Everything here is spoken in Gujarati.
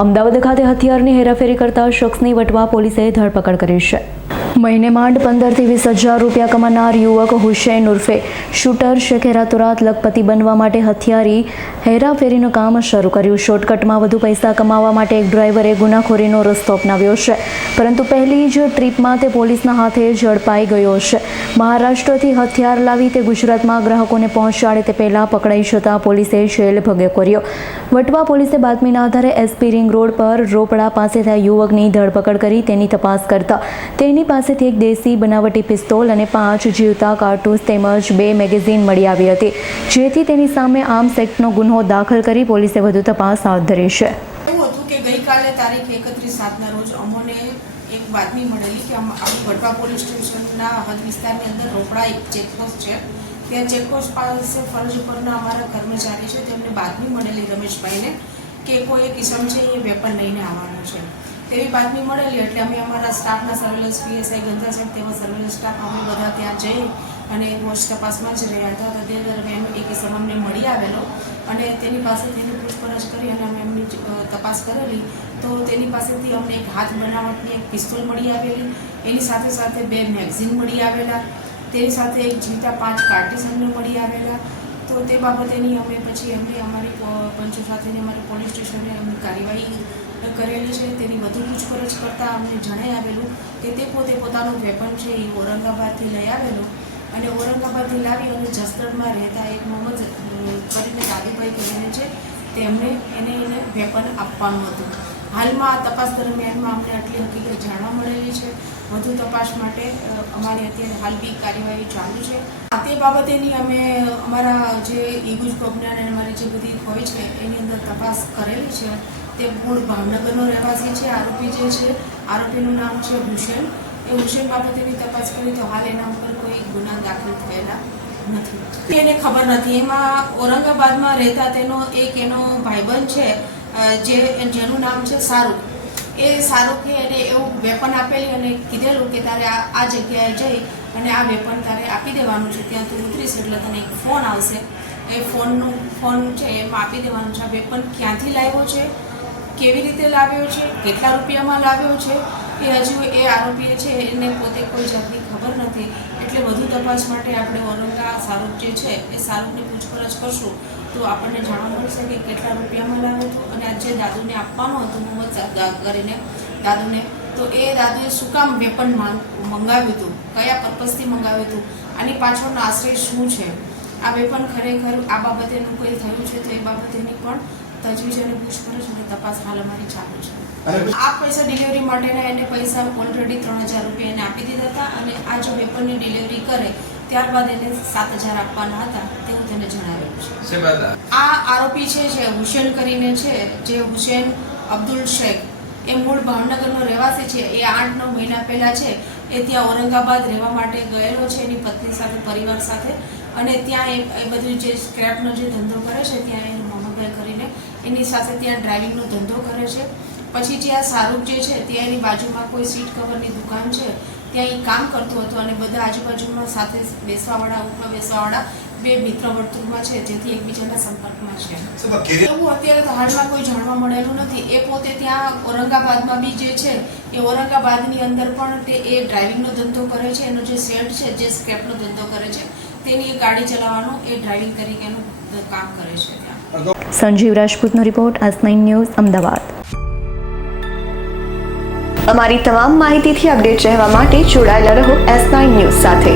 અમદાવાદ ખાતે હથિયારની હેરાફેરી કરતા શખ્સની વટવા પોલીસે ધરપકડ કરી છે। મહિને માંડ 15 થી 20 હજાર રૂપિયા કમાનાર યુવક હુસૈન ઉર્ફે શૂટર શેખે રાતોરાત લખપતિ બનવા માટે હથિયારી હેરાફેરીનું કામ શરૂ કર્યું। શોર્ટકટમાં વધુ પૈસા કમાવા માટે એક ડ્રાઈવરે ગુનાખોરીનો રસ્તો અપનાવ્યો છે, પરંતુ પહેલી જ ટ્રીપમાં તે પોલીસના હાથે ઝડપાઈ ગયો છે। મહારાષ્ટ્રથી હથિયાર લાવી તે ગુજરાતમાં ગ્રાહકોને પહોંચાડે તે પહેલાં પકડાઈ જતાં પોલીસે જેલ ભગે કર્યો। વટવા પોલીસે બાતમીના આધારે એસપી રિંગ રોડ પર રોપડા પાસેથી આ યુવકની ધરપકડ કરી તેની તપાસ કરતા તેની પાસેથી એક દેશી બનાવટી પિસ્તોલ અને 5 જીવતા કારતૂસ તેમજ 2 મેગેઝીન મળી આવી હતી, જેથી તેની સામે આર્મ્સ એક્ટનો ગુનો દાખલ કરી પોલીસે વધુ તપાસ હાથ ધરી છે। એવું હતું કે ગઈકાલે તારીખ 31/7ના રોજ અમોને એક બાતમી મળેલી કે આપણી વટવા પોલીસ સ્ટેશનના હદ વિસ્તારની અંદર રોપડા એક ચેકપોસ્ટ છે, ત્યાં ચેકપોસ્ટ પાસે ફરજ ઉપરના અમારા કર્મચારી છે તેમને બાતમી મળેલી રમેશભાઈને કે કોઈ એક ઇસમ છે એ વેપન લઈને આવવાનો છે। તેવી બાતમી મળેલી એટલે અમે અમારા સ્ટાફના સર્વેલન્સ પીએસઆઈ ગંધા સાહેબ તેવા સર્વેલન્સ સ્ટાફ અમે બધા ત્યાં જઈ અને વોચ તપાસમાં જ રહ્યા હતા। તો તે દરમિયાન એક ઇસમ અમને મળી આવેલો અને તેની પાસેથી એની પૂછપરછ કરી અને અમે એમની તપાસ કરેલી તો તેની પાસેથી અમને એક હાથ બનાવટની એક પિસ્તોલ મળી આવેલી, એની સાથે સાથે 2 મેગઝીન મળી આવેલા, તેની સાથે એક જીવતા 5 કાર્ટીસ અમને મળી આવેલા। તો તે બાબતેની અમે પછી અમને અમારી પંચો સાથેની અમારી પોલીસ સ્ટેશને અમની કાર્યવાહી કરેલી છે। તેની વધુ પૂછપરછ કરતાં અમને જણાઈ આવેલું કે તે પોતે પોતાનું વેપન છે એ ઔરંગાબાદથી લઈ આવેલું અને ઔરંગાબાદથી લાવી અને જસદણમાં રહેતા એક મોહમ્મદ કરીને દાદીભાઈ કહીને છે તેમને એને વેપન આપવાનું હતું। હાલમાં આ તપાસ દરમિયાનમાં અમને આટલી હકીકત જાણવા મળેલી છે। વધુ તપાસ માટે અમારી અત્યારે હાલ બી કાર્યવાહી ચાલુ છે। તે બાબતેની અમે અમારા જે ઈગુજ પ્રોગ્રામ અને અમારી જે બધી હોય છે એની અંદર તપાસ કરેલી છે। તે મૂળ ભાવનગરનો રહેવાસી છે। આરોપી જે છે આરોપીનું નામ છે હુસૈન। એ હુસૈન બાબતેની તપાસ કરી તો હાલ એના ઉપર કોઈ ગુના દાખલ થયેલા નથી, એને ખબર નથી। એમાં ઔરંગાબાદમાં રહેતા એનો ભાઈબંધ છે જેનું નામ છે શાહરૂખ। એ શાહરૂખે એને એવું વેપન આપેલી અને કીધેલું કે તારે આ જગ્યાએ જઈ અને આ વેપન તારે આપી દેવાનું છે, ત્યાં તું ઉતરીશ એટલે તને એક ફોન આવશે, એ ફોન છે એમાં આપી દેવાનું છે। આ વેપન ક્યાંથી લાવ્યો છે, કેવી રીતે લાવ્યો છે, કેટલા રૂપિયામાં લાવ્યો છે એ હજુ એ આરોપીએ છે એને પોતે કોઈ જાતની ખબર નથી। એટલે વધુ તપાસ માટે આપણે શાહરૂખ જે છે એ શાહરૂખની પૂછપરછ કરશું તો આપણને જાણવા મળશે કે કેટલા રૂપિયામાં લાવ્યો હતો અને આ જે દાદુને આપવાનું હતું મોહમ્મદ કરીને દાદુને, તો એ દાદુએ શું કામ વેપન મંગાવ્યું હતું, કયા પર્પઝથી મંગાવ્યું હતું, આની પાછળનો આશ્રય શું છે, આ વેપન ખરેખર આ બાબતેનું કોઈ થયું છે તો એ બાબતેની પણ તજવીજ અને પૂછપરછ અને તપાસ હાલ અમારી ચાલુ છે। આ પૈસા ડિલિવરી માટેના એને પૈસા ઓલરેડી 3000 રૂપિયા એને આપી દીધા હતા અને આ જો વેપનની ડિલિવરી કરે ત્યારબાદ એને 7000 આપવાના હતા તેવું તેને જણાવેલું છે। આ આરોપી છે જે હુસૈન કરીને છે, જે હુસૈન અબ્દુલ શેખ, એ મૂળ ભાવનગરનો રહેવાસી છે। એ 8-9 મહિના પહેલાં છે એ ત્યાં ઔરંગાબાદ રહેવા માટે ગયેલો છે એની પત્ની સાથે, પરિવાર સાથે, અને ત્યાં એ બધું જે સ્ક્રેપનો જે ધંધો કરે છે ત્યાં એને મોહમ્મદભાઈ કરીને એની સાથે ત્યાં ડ્રાઇવિંગનો ધંધો કરે છે। પછી જે આ શાહરૂખ જે છે ત્યાં એની બાજુમાં કોઈ સીટ કવરની દુકાન છે ત્યાં એ કામ કરતો હતો અને બધા આજુબાજુમાં સાથે બેસવાવાળા ઉઠવા બેસવાવાળા 2 મિત્ર વર્તુળમાં છે જેથી એકબીજાના સંપર્કમાં છે। એવું અત્યારે તો હાલમાં કોઈ જાણવા મળેલું નથી। એ પોતે ત્યાં ઔરંગાબાદમાં બી જે છે એ ઔરંગાબાદની અંદર પણ એ ડ્રાઇવિંગનો ધંધો કરે છે, એનો જે શેડ છે જે સ્ક્રેપનો ધંધો કરે છે તેની એ ગાડી ચલાવવાનું એ ડ્રાઇવિંગ તરીકેનું કામ કરે છે ત્યાં। સંજીવ રાજપૂતનો રિપોર્ટ, S9 ન્યૂઝ, અમદાવાદ। અમારી તમામ માહિતીથી અપડેટ રહેવા માટે જોડાયેલા રહો S9 ન્યૂઝ સાથે।